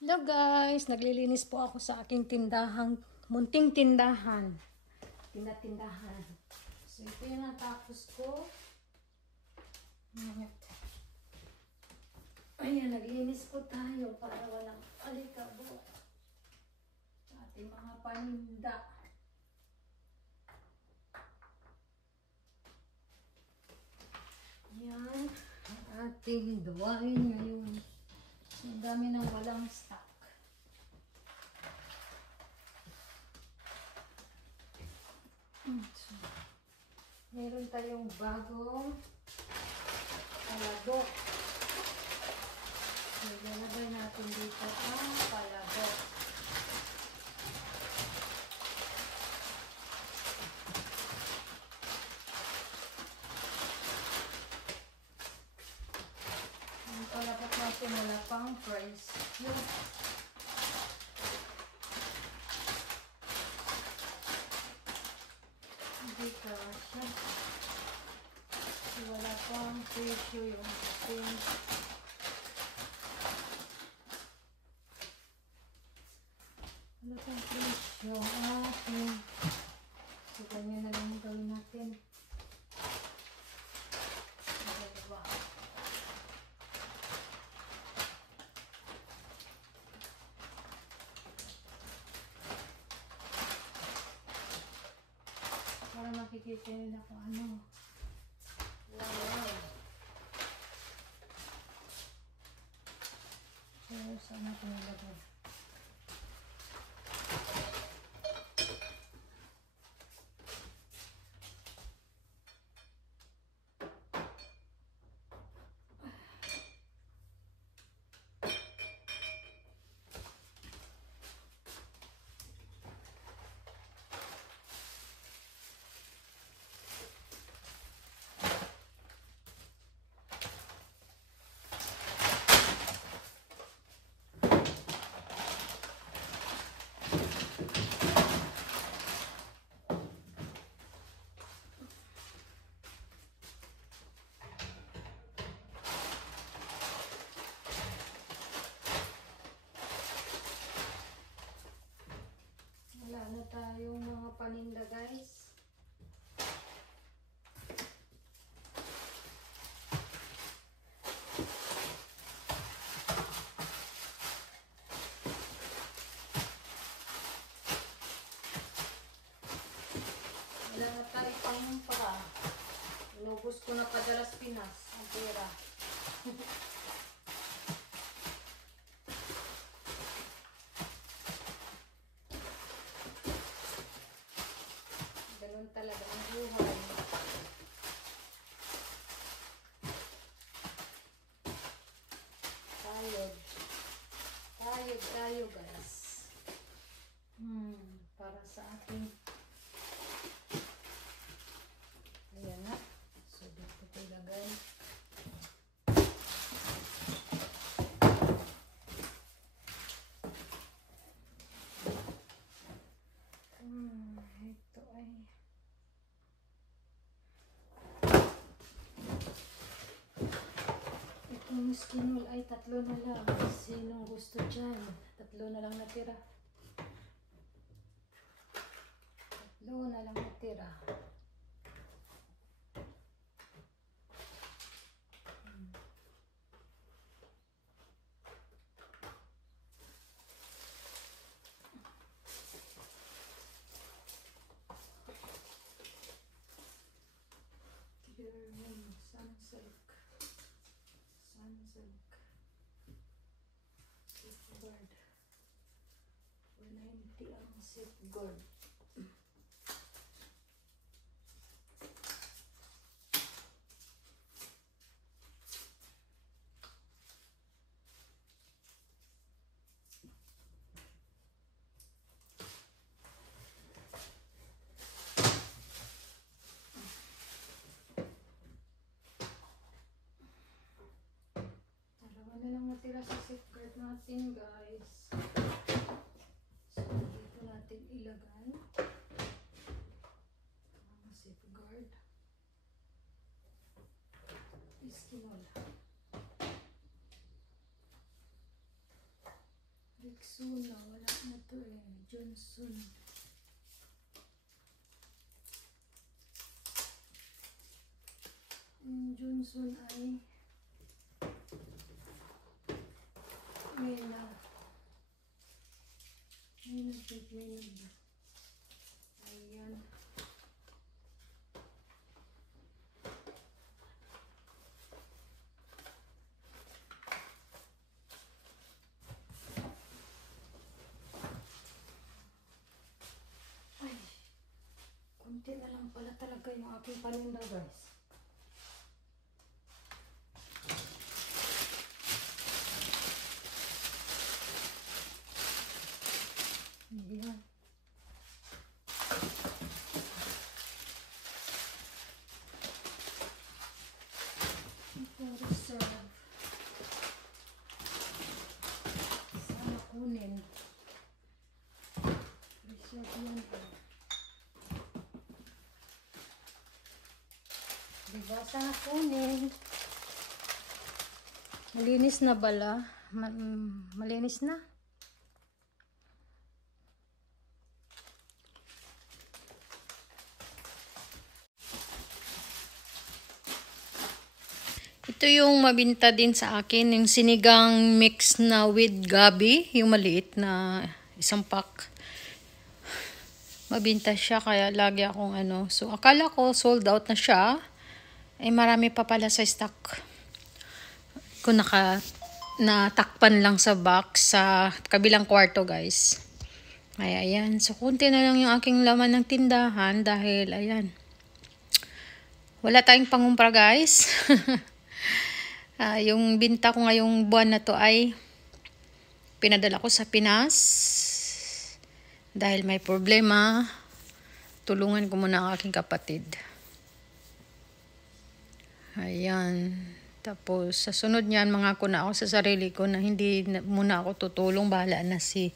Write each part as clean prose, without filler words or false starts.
Hello guys, naglilinis po ako sa aking tindahan, munting tindahan. Tindahan. So ito yung natapos ko. Ayan, naglinis po tayo para walang alikabok sa ating mga paninda. Yan, ang ating gawain ngayon. Ang dami ng walang stock. So, meron tayong bagong palabok. So, ilalagay natin dito ang palabok. Ang palabok natin wala pang price. Hindi ka siya. Wala pang presyo yung ating wala pang presyo ating so ganyan na lang gawin natin. Diba? Para makikita nila kung ano. Wow. So, saan natin nilagay? Wala na tayong mga paninda guys. Wala na tayo pang para. Inubos ko na padalas Pinas ang pera. Ganun talaga ang buhay. Tayod tayo guys. Para sa ating ayan na. So dito ko ilagay. Ito ay itong skinol ay 3 na lang. Sinong gusto dyan? 3 na lang natira. 3 na lang natira. Sunsilk. Safeguard. 190 ang safeguard. Natira sa safeguard natin guys. So dito natin ilagay ang safeguard. Iskinol. Rexona, wala na to eh. Johnson. Johnson ay Mela. Mela. Ayan. Ay, konti na lang pala talaga yung aking paninda, guys. Ayan. Ito, reserve. Sana kunin. Reserve yan eh. Diba? Sana kunin. Malinis na bala. Malinis na. Ito yung mabinta din sa akin, yung sinigang mix na with gabi, yung maliit na isang pack. Mabinta siya kaya lagi akong ano. So akala ko sold out na siya. Ay marami pa pala sa stock. Kung natakpan lang sa box sa kabilang kwarto, guys. Ay ayan. So kunti na lang yung aking laman ng tindahan dahil ayan. Wala tayong pangumpra, guys. Yung binta ko ngayong buwan na to ay pinadala ko sa Pinas dahil may problema. Tulungan ko muna ang aking kapatid. Ayan. Tapos sa sunod niyan, mangako na ako sa sarili ko na hindi muna ako tutulong. Bahala na si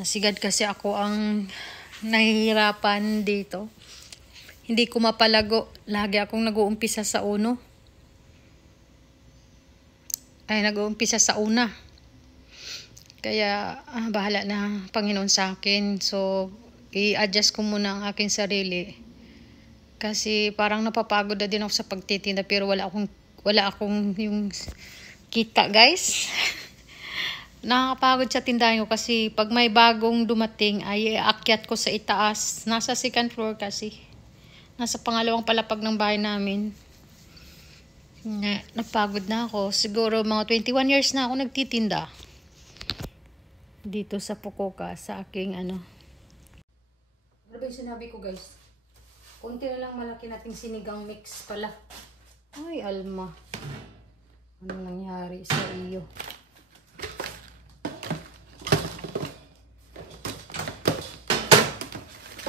God kasi ako ang nahihirapan dito. Hindi ko mapalago. Lagi akong nag-uumpisa sa uno. Nag-uumpisa sa una. Kaya bahala na Panginoon sa akin. So i-adjust ko muna ang aking sarili. Kasi parang napapagod na din ako sa pagtitinda pero wala akong yung kita, guys. Nakakapagod sa tindahan ko kasi pag may bagong dumating ay aakyat ko sa itaas. Nasa second floor kasi. Nasa pangalawang palapag ng bahay namin. Napagod na ako. Siguro mga 21 years na ako nagtitinda. Dito sa Pukoka, sa aking ano. Ano ba yung sinabi ko, guys? Kunti na lang malaki nating sinigang mix pala. Ay, Alma. Ano nangyari sa iyo?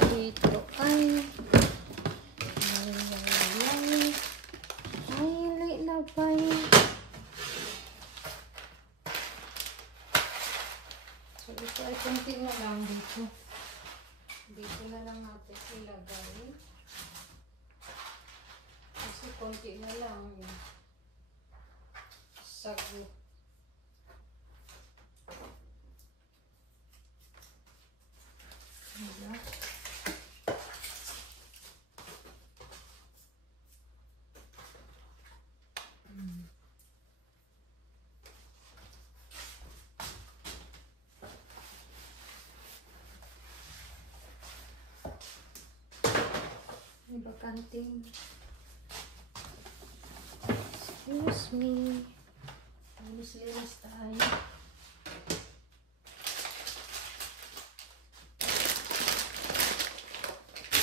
Dito ay labay. So ito ay kunti na lang dito. Dito na lang natin ilagay. Kasi konti na lang yun. Sago. Diba? Bakanting. Excuse me. Linis tayo.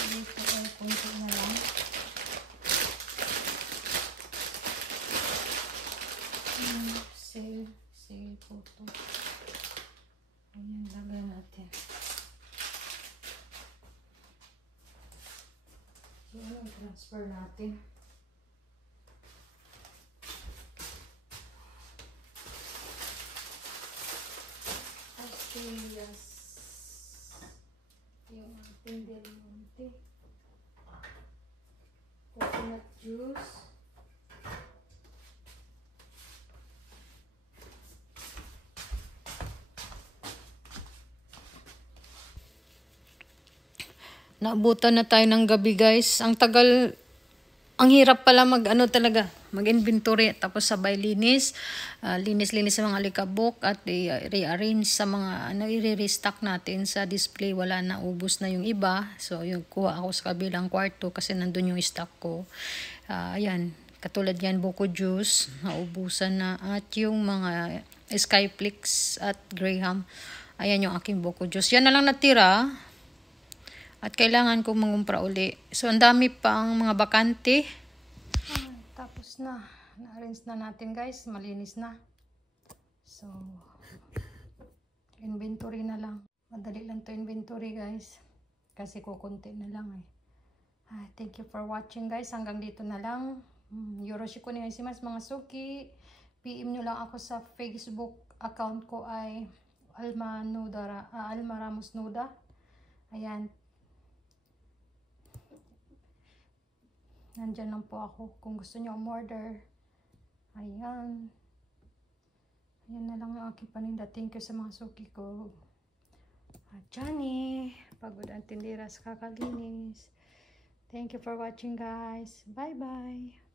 Dito ay kunti na lang. Sale po ito. Ayan, lagay natin. So, transfer natin. Pastillas. Yung ating Del Monte. Coconut juice. Naabutan na tayo ng gabi guys. Ang tagal, ang hirap pala talaga, mag-inventory tapos sabay linis. Linis-linis sa mga alikabok at i-rearrange sa mga i-restock natin sa display. Wala na, ubos na yung iba. So yung kuha ako sa kabilang kwarto kasi nandun yung stock ko. Ayan, katulad yan, buko juice, naubusan na. At yung mga Skyflix at Graham. Ayan yung aking buko juice. Yan na lang natira. At kailangan kong mangumpra uli. So, ang dami pang mga bakante. Tapos na. Na-arrange na natin guys. Malinis na. So, inventory na lang. Madali lang to inventory guys. Kasi kukunti na lang eh. Thank you for watching guys. Hanggang dito na lang. Yoroshiku onegaishimasu mga suki. PM nyo lang ako sa Facebook account ko ay Alma Ramos Nuda. Ayan. Nandyan lang po ako kung gusto nyo umorder. Ayan. Ayan na lang yung aking paninda. Thank you sa mga suki ko. Johnny, pagod ang tindera sa kakalinis. Thank you for watching guys. Bye bye.